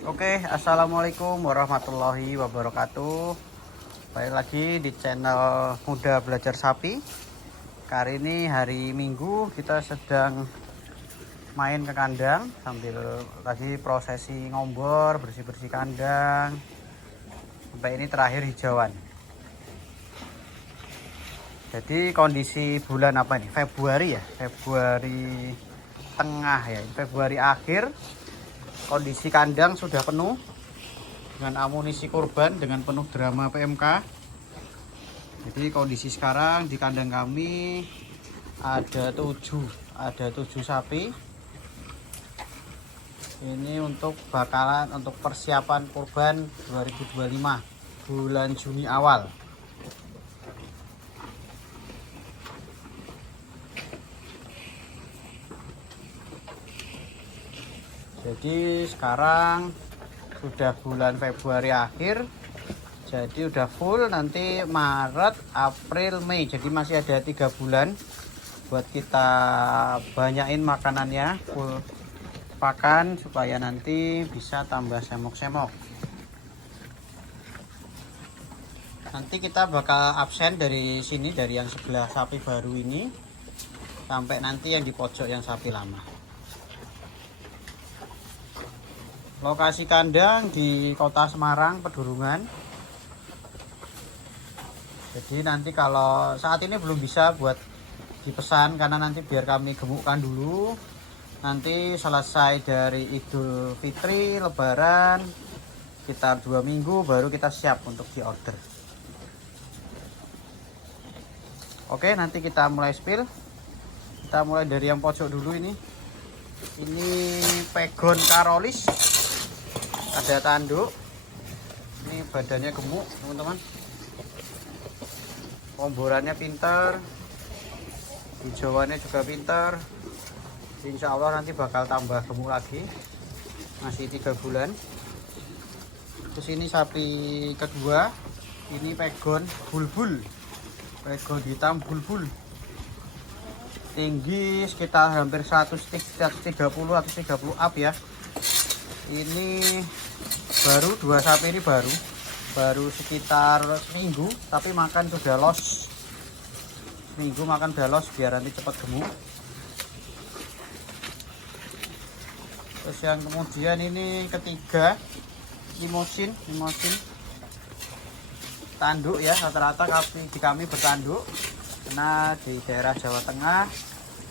Oke, assalamualaikum warahmatullahi wabarakatuh. Balik lagi di channel Muda Belajar Sapi. Kali ini hari Minggu kita sedang main ke kandang sambil lagi prosesi ngombor, bersih-bersih kandang. Sampai ini terakhir hijauan. Jadi kondisi bulan apa ini? Februari ya, Februari tengah ya, Februari akhir. Kondisi kandang sudah penuh dengan amunisi kurban, dengan penuh drama PMK. Jadi kondisi sekarang di kandang kami ada 7 sapi. Ini untuk persiapan kurban 2025 bulan Juni awal. Jadi sekarang sudah bulan Februari akhir, jadi udah full. Nanti Maret, April, Mei, jadi masih ada 3 bulan buat kita banyain makanannya, full pakan supaya nanti bisa tambah semok-semok. Nanti kita bakal absen dari sini, dari yang sebelah sapi baru ini sampai nanti yang di pojok yang sapi lama. Lokasi kandang di Kota Semarang, Pedurungan. Jadi nanti kalau saat ini belum bisa buat dipesan karena nanti biar kami gemukkan dulu. Nanti selesai dari Idul Fitri, Lebaran, sekitar 2 minggu baru kita siap untuk diorder. Oke, nanti kita mulai spill. Kita mulai dari yang pojok dulu ini. Ini Pegon Karolis. Ada tanduk. Ini badannya gemuk, teman-teman. Komborannya pintar. Hijauannya juga pintar. Insya Allah nanti bakal tambah gemuk lagi. Masih 3 bulan. Terus ini sapi kedua. Ini Pegon Bulbul. Pegon hitam Bulbul. Tinggi sekitar hampir 130 atau 30 up ya. Ini baru 2 sapi ini baru sekitar seminggu, tapi makan sudah los. Seminggu makan udah los biar nanti cepat gemuk. Terus yang kemudian ini ketiga, limosin tanduk ya, rata-rata di kami bertanduk karena di daerah Jawa Tengah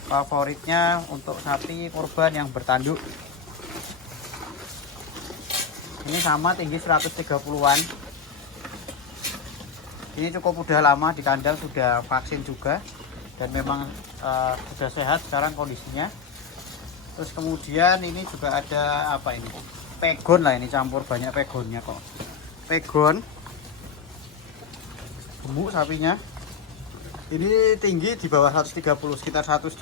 favoritnya untuk sapi kurban yang bertanduk. Ini sama tinggi 130-an. Ini cukup udah lama di kandang, sudah vaksin juga dan memang sudah sehat sekarang kondisinya. Terus kemudian ini juga ada apa ini? Pegon lah, ini campur banyak pegonnya kok. Pegon gemuk sapinya. Ini tinggi di bawah 130, sekitar 128.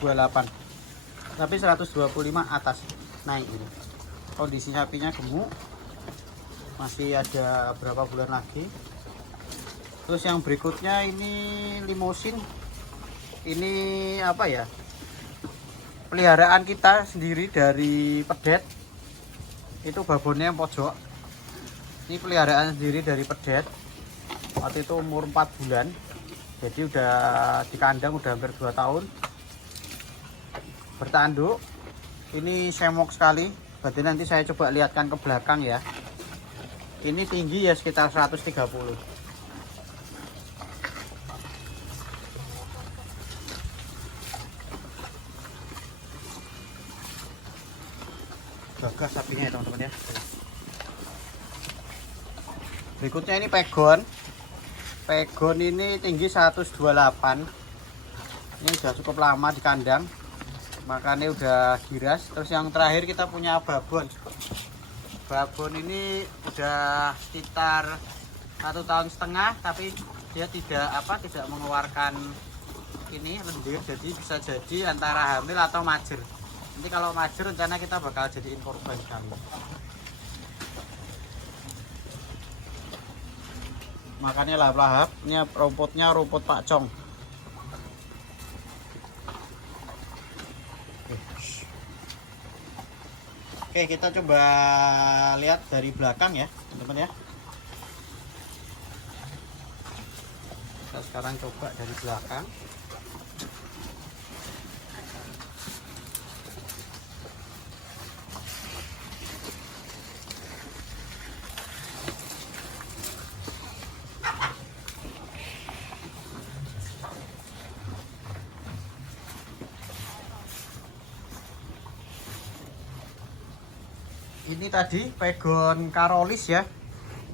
Tapi 125 atas naik ini. Kondisi sapinya gemuk. Masih ada berapa bulan lagi. Terus yang berikutnya ini limosin. Ini apa ya, peliharaan kita sendiri dari Pedet. Itu babonnya yang pojok. Ini peliharaan sendiri dari Pedet. Waktu itu umur 4 bulan. Jadi udah di kandang udah hampir 2 tahun. Bertanduk. Ini semok sekali. Berarti nanti saya coba lihatkan ke belakang ya. Ini tinggi ya sekitar 130. Gagah sapinya ya teman-teman ya. Berikutnya ini Pegon. Pegon ini tinggi 128. Ini udah cukup lama di kandang, makanya udah giras. Terus yang terakhir kita punya babon. Babon ini udah sekitar 1,5 tahun, tapi dia tidak mengeluarkan ini lendir, jadi bisa jadi antara hamil atau majer. Nanti kalau majer rencana kita bakal jadiin korban kami. Makannya lahap-lahap. Ini rumputnya rumput pakcong. Oke, kita coba lihat dari belakang ya teman-teman ya. Kita sekarang coba dari belakang. Ini tadi pegon Karolis ya.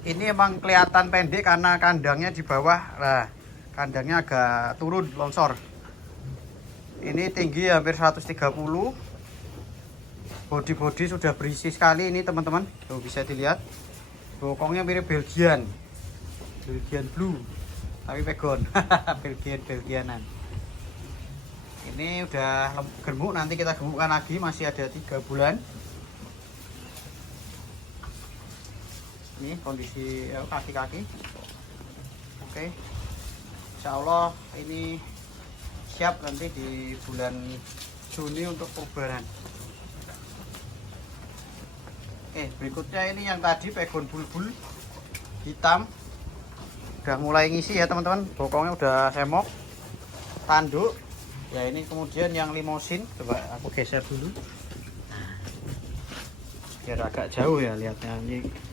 Ini emang kelihatan pendek karena kandangnya di bawah. Nah, kandangnya agak turun longsor. Ini tinggi hampir 130. Bodi-bodi sudah berisi sekali ini teman-teman. Tuh bisa dilihat. Bokongnya mirip Belgian. Belgian blue. Tapi pegon. Belgianan. Ini udah gemuk, nanti kita gemukkan lagi, masih ada 3 bulan. Ini kondisi kaki-kaki. Oke, insya Allah ini siap nanti di bulan Juni untuk kurbanan. Berikutnya ini yang tadi pegon bulbul hitam, udah mulai ngisi ya teman-teman. Bokongnya udah semok, tanduk ya. Ini kemudian yang limosin, coba aku geser dulu biar agak jauh ya lihatnya. Ini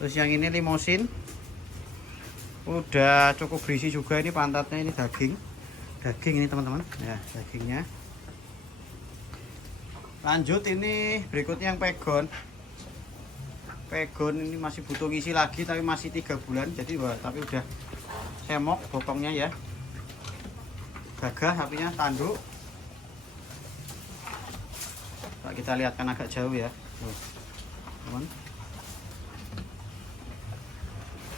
terus yang ini limosin, udah cukup berisi juga. Ini pantatnya, ini daging ini teman-teman ya, dagingnya. Lanjut ini berikutnya yang pegon ini masih butuh ngisi lagi, tapi masih 3 bulan. Jadi tapi udah semok bokongnya ya, gagah sapinya, tanduk. Nah, kita lihatkan agak jauh ya teman.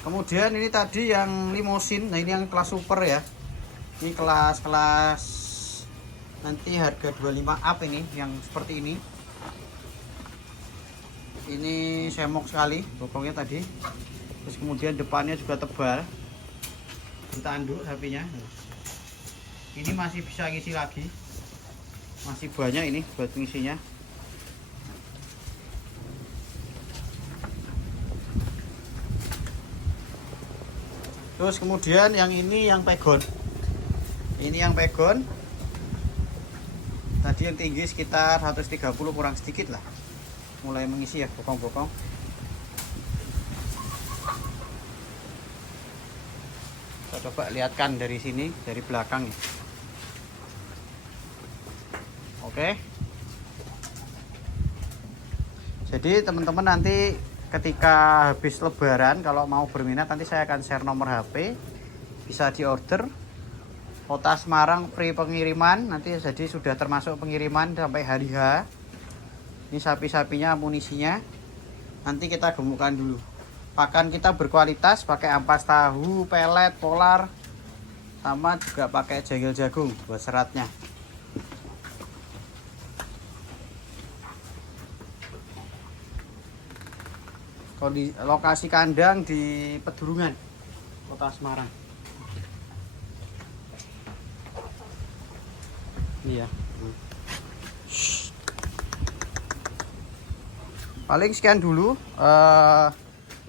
Kemudian ini tadi yang limosin. Nah, ini yang kelas super ya. Ini kelas nanti harga 25 up ini, yang seperti ini. Ini semok sekali bokongnya tadi. Terus kemudian depannya juga tebal. Tanduk sapinya. Ini masih bisa ngisi lagi. Masih banyak ini buat ngisinya. Terus kemudian yang ini yang pegon. Ini yang pegon. Tadi yang tinggi sekitar 130 kurang sedikit lah. Mulai mengisi ya bokong-bokong. Kita coba lihatkan dari sini, dari belakang nih. Oke. Jadi teman-teman nanti ketika habis lebaran, kalau mau berminat nanti saya akan share nomor HP, bisa diorder. Kota Semarang free pengiriman, nanti jadi sudah termasuk pengiriman sampai hari H. Ini sapi-sapinya, amunisinya nanti kita gemukkan dulu. Pakan kita berkualitas, pakai ampas tahu, pelet, polar, sama juga pakai jengkel jagung buat seratnya. Di lokasi kandang di Pedurungan, Kota Semarang. Iya. Paling sekian dulu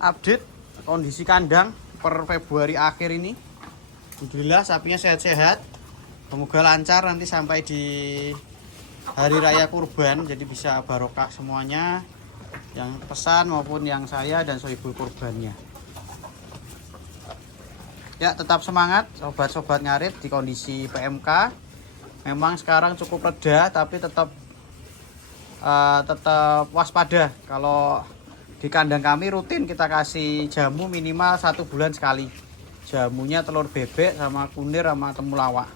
update kondisi kandang per Februari akhir ini. Alhamdulillah sapinya sehat-sehat. Semoga lancar nanti sampai di hari raya kurban, jadi bisa barokah semuanya, yang pesan maupun yang saya dan sohibul kurbannya. Ya, tetap semangat sobat-sobat ngarit di kondisi PMK. Memang sekarang cukup reda, tapi tetap waspada. Kalau di kandang kami rutin kita kasih jamu minimal 1 bulan sekali. Jamunya telur bebek sama kunir sama temulawak,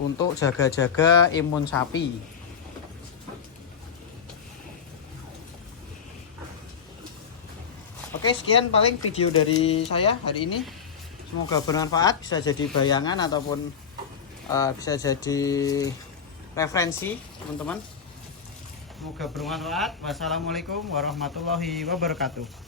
untuk jaga-jaga imun sapi. Oke, sekian paling video dari saya hari ini. Semoga bermanfaat, bisa jadi bayangan ataupun bisa jadi referensi teman-teman. Semoga bermanfaat. Wassalamualaikum warahmatullahi wabarakatuh.